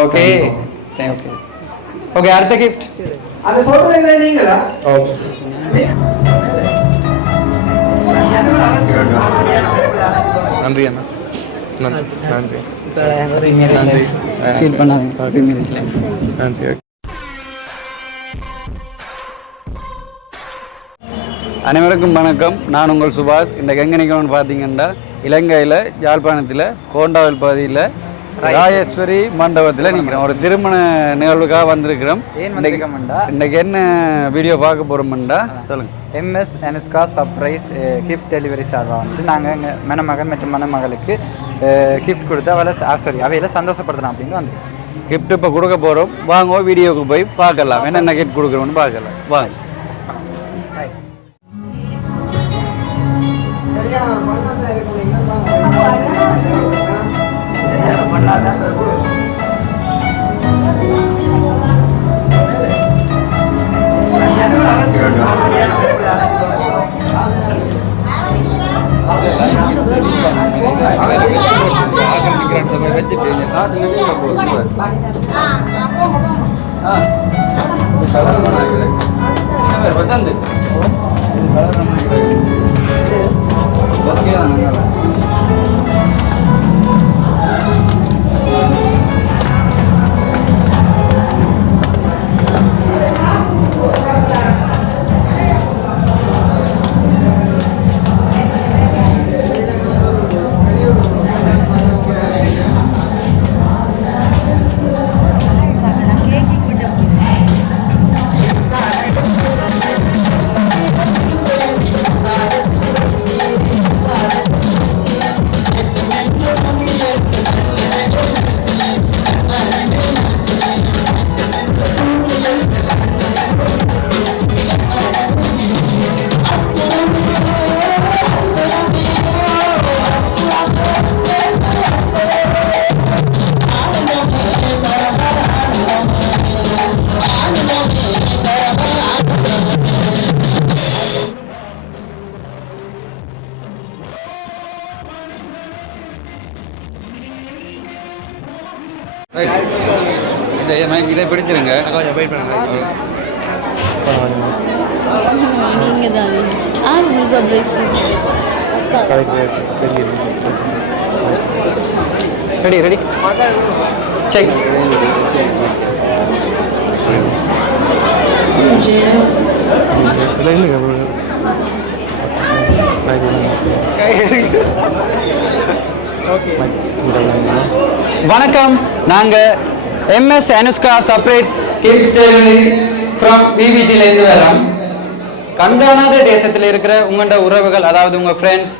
Okay okay okay அடுத்த gift அந்த photo நீங்களா நன்றி அண்ணா நன்றி நன்றி ஃபீல் பண்ணாதீங்க நன்றி. அனைவருக்கும் வணக்கம். நான் உங்கள் சுபாஷ். இந்த எங்கே நிற்கணும்னு பார்த்தீங்கன்னா இலங்கையில் யாழ்ப்பாணத்தில் கோண்டாவில் பகுதியில் ராஜேஸ்வரி மண்டபத்தில் நிற்கிறோம். ஒரு திருமண நிகழ்வுக்காக வந்திருக்கிறோம். இன்றைக்கு என்ன வீடியோ பார்க்க போகிறோம்டா சொல்லுங்கள். MS Anushka surprise gift delivery சார்பாக வந்து நாங்கள் எங்கள் மணமகன் மற்றும் மணமகளுக்கு கிஃப்ட் கொடுத்து அவையில் சந்தோஷப்படுத்தலாம் அப்படின்னு வந்து கிஃப்ட் இப்போ கொடுக்க போகிறோம். வாங்க வீடியோவுக்கு போய் பார்க்கலாம் என்னென்ன கிஃப்ட் கொடுக்குறோம்னு பார்க்கலாம். வாங்க. இதை பிடிச்சிருங்க. கொஞ்சம் வெயிட் பண்ணுங்க. நீங்கள் தான் சர்ப்ரைஸ் ரெடி ரெடி செக் வணக்கம். நாங்கள் MS Anushka surprise gift delivery from விவிடிலேருந்து வரோம். கண்காணாத தேசத்தில் இருக்கிற உங்களோட உறவுகள், அதாவது உங்கள் ஃப்ரெண்ட்ஸ்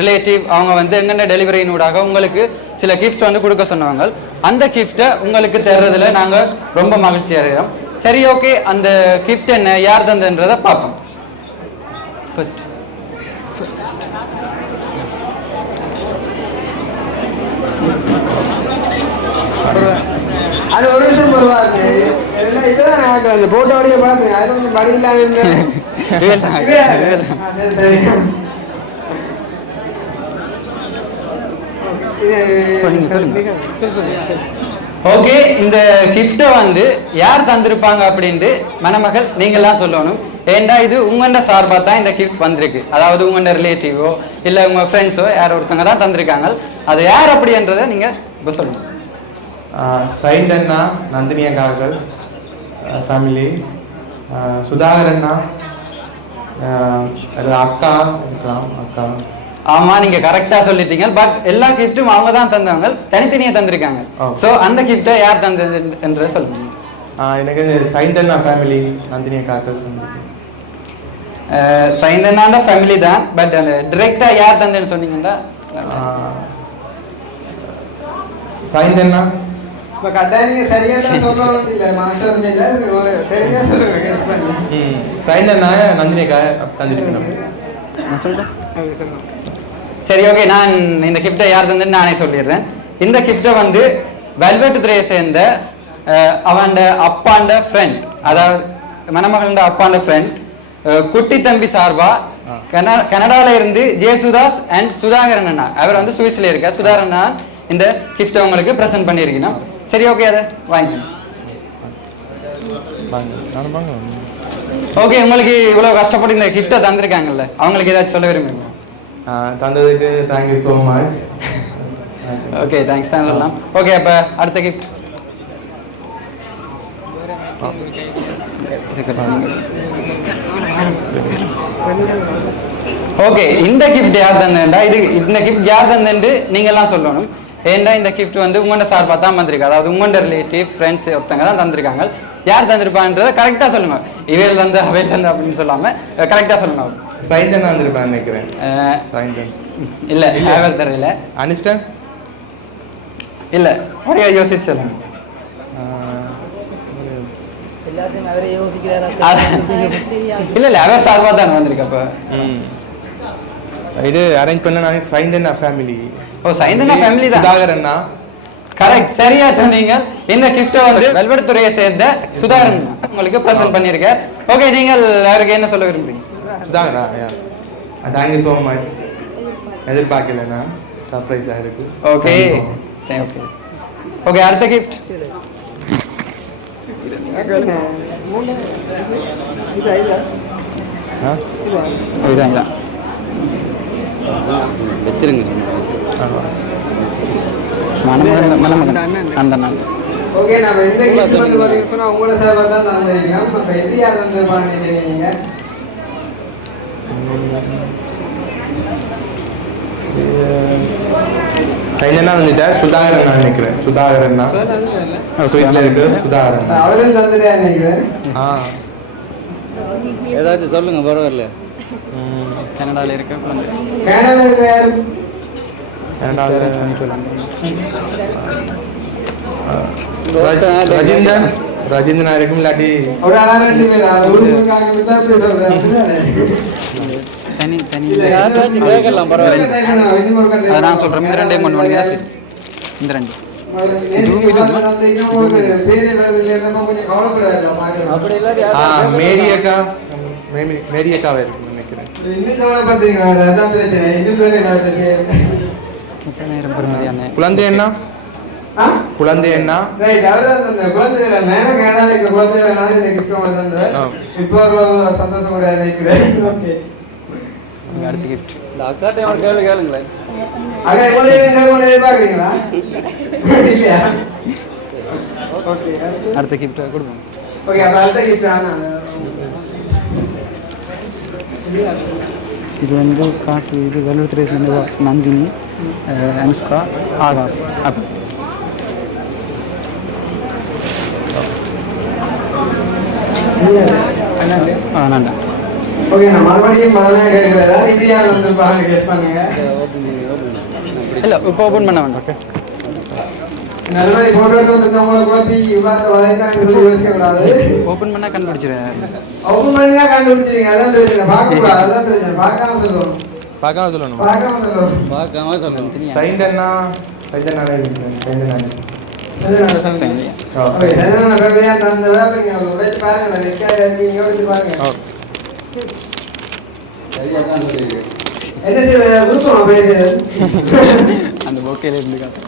ரிலேட்டிவ், அவங்க வந்து எங்கள்ட டெலிவரியினூடாக உங்களுக்கு சில கிஃப்ட் வந்து கொடுக்க சொன்னாங்க. அந்த கிஃப்ட்டை உங்களுக்கு தர்றதுல நாங்கள் ரொம்ப மகிழ்ச்சி அடைகிறோம். சரி, ஓகே, அந்த கிஃப்ட் என்ன, யார் தந்தன்றதை பார்ப்போம். ஃபர்ஸ்ட் அது ஒரு விஷயம் பரவாயில்ல. இதுதான் எனக்கு அந்த போட்டோடைய பார்த்தேன். அது கொஞ்சம் படி இல்லாம இருந்தேன். ஓகே, இந்த கிஃப்டை வந்து யார் தந்திருப்பாங்க அப்படின்ட்டு மணமகள் நீங்கள்லாம் சொல்லணும். ஏண்டா இது உங்களோட சார்பாக தான் இந்த கிஃப்ட் வந்திருக்கு. அதாவது உங்களோட ரிலேட்டிவோ இல்லை உங்கள் ஃப்ரெண்ட்ஸோ யார் ஒருத்தங்க தான் தந்திருக்காங்க. அது யார் அப்படின்றத நீங்கள் இப்போ சொல்லணும். சைண்ட் அண்ணா, நந்தினி அக்காக்கள் ஃபேமிலி, சுதாகர் அண்ணா, அக்கா இருக்கலாம். அக்கா ஆமா, நீங்க கரெக்டா சொல்லிட்டீங்க. பட் எல்லா கிஃப்ட்டும் அவங்க தான் தந்தவங்க, தனித்தனியா தந்திருக்காங்க. சோ அந்த கிஃப்ட்டை யார் தந்தது என்று சொல்லுங்க. எனக்கு சைண்ட் அண்ணா ஃபேமிலி, நந்தினி அக்காக்கள். சைண்ட் அண்ணாண்ட ஃபேமிலி தான். பட் அந்த டைரக்டா யார் தந்தேன்னு சொன்னீங்கன்னா சைண்ட் அண்ணா. இப்போ கட்டாயம் நீங்கள் சரியாக தான் சொல்ல வேண்டிய மாஸ்டர் இல்லை, தெரிஞ்சா சொல்லுங்க. சைண்ட் அண்ணா, நந்தினி அக்கா தந்திருக்கேன். சரி, ஓகே, நான் இந்த கிஃப்ட்டை யார் தந்தேன்னு நானே சொல்லிடுறேன். இந்த கிஃப்ட்டை வந்து வெல்வெட் துறையை சேர்ந்த அவன் அப்பாண்ட ஃப்ரெண்ட், அதாவது மணமகளோட அப்பாண்ட ஃப்ரெண்ட் குட்டி தம்பி சார்பா கனடால இருந்து ஜேசுதாஸ் அண்ட் சுதாகரன் அண்ணா, அவர் வந்து சுவிஸ்ல இருக்க சுதாகரன் அண்ணா இந்த கிஃப்ட்டை உங்களுக்கு ப்ரெசென்ட் பண்ணியிருக்கணும். சரி ஓகே அதை வாங்கி. வாங்க நானும் வாங்க. ஓகே, உங்களுக்கு இவ்வளவு கஷ்டப்பட்டு இந்த கிஃப்ட்டை தந்திருக்காங்கல்ல, அவங்களுக்கு ஏதாச்சும் சொல்ல விரும்புங்க? தந்ததுக்கு thank you so much. Okay, thanks தான் சொல்லலாம். ஓகே, அப்போ அடுத்த கிஃப்ட். ஓகே, இந்த கிஃப்ட் யார் தந்தேன்டா? இந்த கிஃப்ட் யார் தந்தேன்ட்டு நீங்கள்லாம் சொல்லணும். ஏன்டா இந்த கிஃப்ட் வந்து உங்களோட சார்பாக தான் வந்திருக்கு. அதாவது உங்களோட ரிலேட்டிவ் ஃப்ரெண்ட்ஸ் ஒருத்தங்க தான் தந்திருக்காங்க. யார் தந்திருப்பான்றதை கரெக்டாக சொல்லுங்க. இவையில் தந்து அவையில் தந்து அப்படின்னு சொல்லாமல் கரெக்டாக சொல்லுங்க. சைந்தன் வந்திருப்பான்னு நினைக்கிறேன். சைந்தன் இல்லை, அவையில் தெரியல. அனிஸ்டன் இல்லை, ஒரே யோசிச்சு சொல்லுங்க. இல்லை இல்லை, அவர் சார்பாக தான் வந்திருக்கு. அப்போ இது அரேஞ்ச் பண்ண நான் சைந்தன் ஃபேமிலி. ஓ, சைந்தனா ஃபேமிலி தான். சுதாகரண்ணா, கரெக்ட், சரியா சொன்னீங்க. இந்த கிஃப்ட்டை வந்து வெல்வெட் துறையை சேர்ந்த சுதாகரன் உங்களுக்கு ப்ரெசென்ட் பண்ணியிருக்கேன். ஓகே, நீங்கள் யாருக்கு என்ன சொல்ல விரும்புறீங்க? சுதாகரா, தேங்க்யூ ஸோ மச். எதிர்பார்க்கல, நான் சர்ப்ரைஸாக இருக்கு. ஓகே ஓகே ஓகே, அடுத்த கிஃப்ட். இதுதான் வச்சிருங்க. அந்த நான். ஓகே, நம்ம இந்த கிஃப்ட் வந்து பாத்தீங்கன்னா உங்களோட சார்பாக தான் தந்திருக்கோம். அப்ப எது யார் தந்திருப்பான்னு நினைக்கிறீங்க? சைந்தனா வந்துட்டார். சுதாகரன் நான் நினைக்கிறேன். சுதாகரண்ணா ஸ்வீட்ல இருக்கு. சுதாகரன் அவரும் தந்துட்டா நினைக்கிறேன். ஏதாச்சும் சொல்லுங்க, பரவாயில்ல. கனடாவில் இருக்க குழந்தை. கனடாவில் யாரு? ரஜிந்தன். ரஜிந்தனா இருக்கும். இல்லாட்டி ஒரு ஆளா ரெண்டு பேர் ஊருக்காக விட்டா தனி தனி கேட்கலாம், பரவாயில்ல. அதை நான் சொல்கிறேன். இந்த ரெண்டையும் கொண்டு வந்தீங்கன்னா சரி. இந்த ரெண்டு மேரியக்கா. மேரியக்காவே இருக்கும் நினைக்கிறேன். குழந்தை என்ன? குழந்தை என்ன? அடுத்த கிஃப்ட். அக்காட்ட கேளுங்களேன். அடுத்த கிஃப்ட் கொடுப்போம். இது வந்து காசு. இது வெல்வெட் சேர்ந்த நந்தினி, அனுஷ்கா, ஆகாஷ். நன்றி. ஓகே, நான் மறுபடியும் மனதாக கேட்கிறதா? இது யார் வந்து பாருங்க, கெஸ் பண்ணுங்க. இல்லை, இப்போ ஓப்பன் பண்ண வேண்டாம். ஓகே, நல்ல போட்டோ வந்து உங்களுக்கு குழப்பி விவாதத்தை வதைக்கான்னு யோசிக்க கூடாது. ஓப்பன் பண்ணால் கண்டுபிடிச்சிடுறேன். ஓப்பன் பண்ணி தான் கண்டுபிடிச்சிருங்க. அதான் தெரியுங்க. பார்க்க கூடாது. அதான் தெரியுங்க. பார்க்காம சொல்லணும். பார்க்காம சொல்லணும். பார்க்காம சொல்லணும். பார்க்காம சொல்லணும். சைந்தனா. சைந்தனா சைந்தனா. ஓகே, நான் பேபியா தந்த வேலைங்க உடைச்சு பாருங்க. நிக்காத நீங்க உடைச்சு பாருங்க. என்ன செய்ய குருமா பேசு. அந்த போக்கையில இருந்து காசு.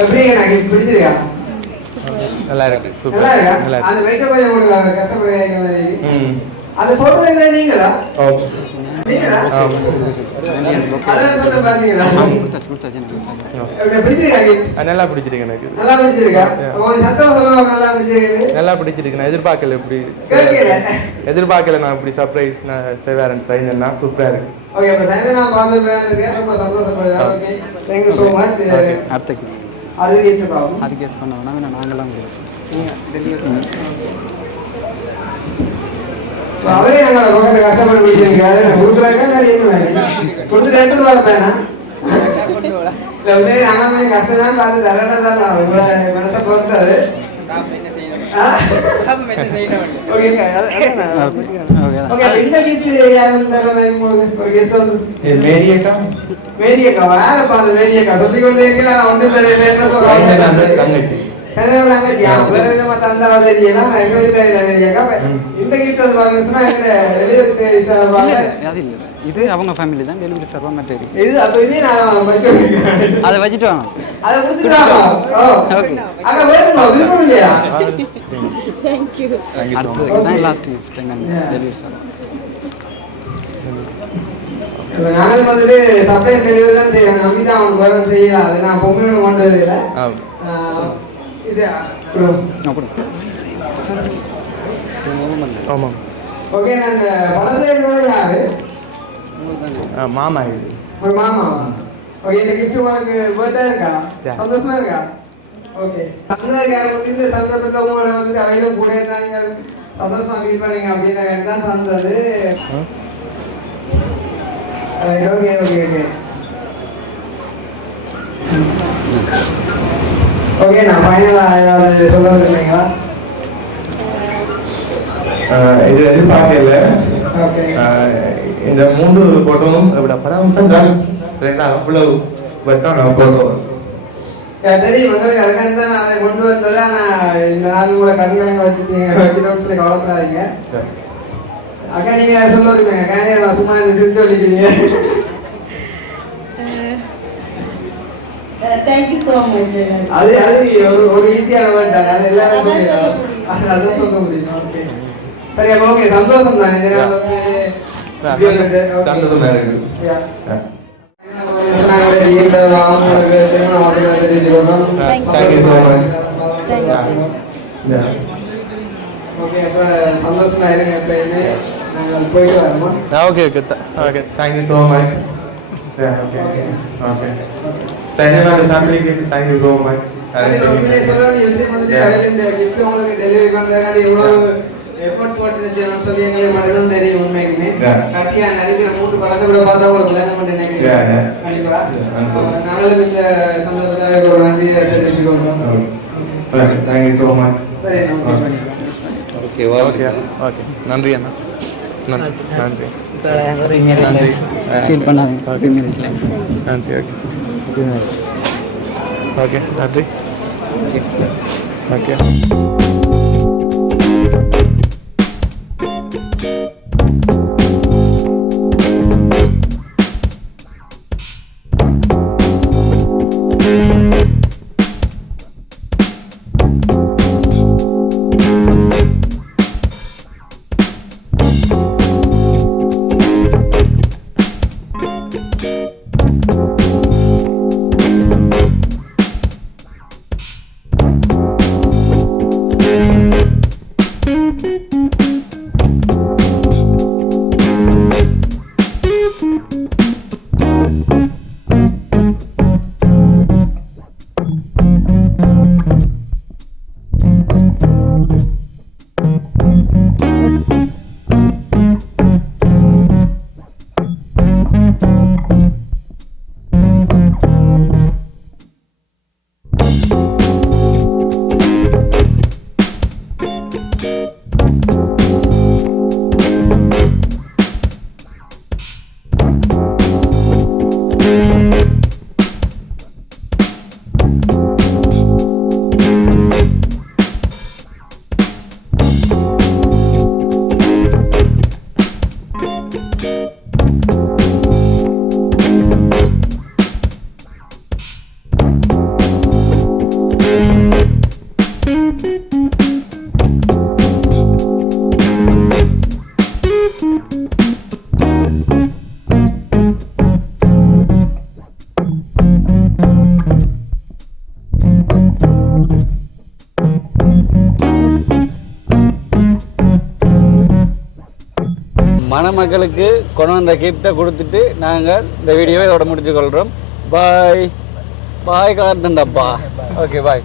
எப்படி எனக்கு பிடிச்சிருக்கா? நல்லா இருக்கு. நல்லா இருக்கா? அந்த மேக்கப் பண்ணி போடுவாங்க கஷ்டப்படுறாங்க மாதிரி. அந்த போட்டோ எங்க நீங்களா? நீங்களா? அதான் சொல்ல பாத்தீங்களா? நல்லா பிடிச்சிருக்கு எனக்கு. நல்லா பிடிச்சிருக்கா? ஒரு சத்தம் சொல்லுவாங்க. நல்லா பிடிச்சிருக்கு. நல்லா பிடிச்சிருக்கு. நான் எதிர்பார்க்கல. இப்படி எதிர்பார்க்கல. நான் இப்படி சர்ப்ரைஸ் நான் செய்வேன். சைந்தனா சூப்பரா இருக்கு. ஓகே, அப்ப சைந்தனா பார்த்துட்டு ரொம்ப சந்தோஷப்படுறேன். Okay, thank you so much. அடுத்த அடுத்து கேட்டு பாப்போம். அது கேஸ் பண்ண வேணாம். நாங்களாம் அவரே நாங்கள பக்கத்துல கஷ்டப்பட்டு பிடிச்சிருங்க. உருக்குறாங்க நான் என்ன வேணும் கொடுத்து எடுத்து வரப்பேனா கொண்டு வரல. இல்லை நாம கஷ்டம் தான் பார்த்து தரடா தான் உங்களோட மனசை பொறுத்தது. இந்த கிஃப்ட் யாரும் ஒரு கெஸ்ட் வந்து மேரியக்கா. மேரியக்கா யாரப்பா? அந்த மேரியக்கா சொல்லி கொண்டு இருக்கலாம். நான் ஒன்றும் தெரியல. தங்கச்சி. இந்த கிஃப்ட் வந்து பாத்தீங்கன்னா இது அவங்க ஃபேமிலி தான் டெலிவரி சர்வா மட்டும் இருக்கு. இது அப்ப இதே நான் வைக்கிறேன். அதை வச்சுட்டு வாங்க. அதை கொடுத்துட்டாங்க. ஓ ஓகே. அங்க வேணுமா விருப்பம் இல்லையா? தேங்க்யூ. அடுத்து தான் லாஸ்ட் டெலிவரி சர்வா. நாங்கள் வந்துட்டு சர்ப்ரைஸ் டெலிவரி தான் செய்யணும். நம்பி தான் அவனுக்கு வரும் செய்யலாம். அது நான் பொம்மையோட கொண்டு வரல. இது ஆமாம். ஓகே. நான் படத்தை யாரு மாமா இது ஒரு மாமா. ஓகே. இந்த கிஃப்ட் உங்களுக்கு பர்த்டே இருக்கா? சந்தோஷமா இருக்கா? ஓகே. சந்தோஷம் யாரு இந்த சந்தோஷத்தை உங்களோட வந்துட்டு அவையிலும் கூட இருந்தாங்க சந்தோஷமா ஃபீல் பண்ணீங்க அப்படின்னு தான் தந்தது. Okay okay okay okay. நான் ஃபைனலாக ஏதாவது சொல்ல விரும்புறீங்களா? இது எதிர்பார்க்கல. ஓகே. இந்த 3 போட்டோவும் இவ்வளோ பராமரித்தான் தான் அவ்வளவு பட்டான போட்டோ தெரியும் உங்களுக்கு. அதுக்காண்டி தான் நான் அதை கொண்டு வந்தது. ஆனால் இந்த நாள் கூட கண்காங்க வச்சுட்டோம்னு சொல்லி கவலைப்படாதீங்க. அக்கா நீங்க சொல்ல விரும்புங்க. கேண்டியா சும்மா இந்த திருப்பி வச்சுக்கிறீங்க. Thank you so much. அது அது ஒரு ஈஸியான வேர்ட் தான். அது எல்லாரும் புரியலாம். அதான் சொல்ல முடியும். ஓகே சரி. அப்போ ஓகே சந்தோஷம் தான். இந்த நாள் சந்தோஷமா இருக்கு. அவங்களுக்கு திருமண வாழ்த்துக்களை தெரிவிச்சுக்கணும். Thank you so much. ஓகே. அப்போ சந்தோஷமா இருங்க. எப்பயுமே நாங்கள் போயிட்டு வரோமா? Okay okay okay. Thank you so much. Okay okay okay. என்னோட ஃபேமிலிக்கு தேங்க்யூ ஸோ மச். சொல்லணும் விஷயம் வந்துட்டு அதில் இந்த கிஃப்ட் உங்களுக்கு டெலிவரி பண்ணுறதுக்காண்டி எவ்வளோ எஃபோர்ட் போட்டுருந்துச்சுன்னு சொல்லி எங்களுக்கு மட்டும்தான் தெரியும். உண்மைக்குமே கடைசியாக நிறைய 3 படத்தை கூட பார்த்தா உங்களுக்கு கல்யாணம் பண்ணி நினைக்கிறேன். கண்டிப்பாக நாங்களும் இந்த சந்தோஷத்தை ஒரு நன்றியை தெரிவிச்சுக்கொள்கிறோம். Thank you so much. சரி ஓகே ஓகே ஓகே. நன்றி அண்ணா. நன்றி நன்றி நன்றி. ஃபீல் பண்ணாதீங்க. நன்றி. ஓகே ஓகே நன்றி. ஓகே மணமக்களுக்கு கொண்டு வந்த கிஃப்டை கொடுத்துட்டு நாங்கள் இந்த வீடியோவை இதோட முடிச்சுக்கொள்கிறோம். பாய் பாய் காட்டுண்டப்பா. Okay bye.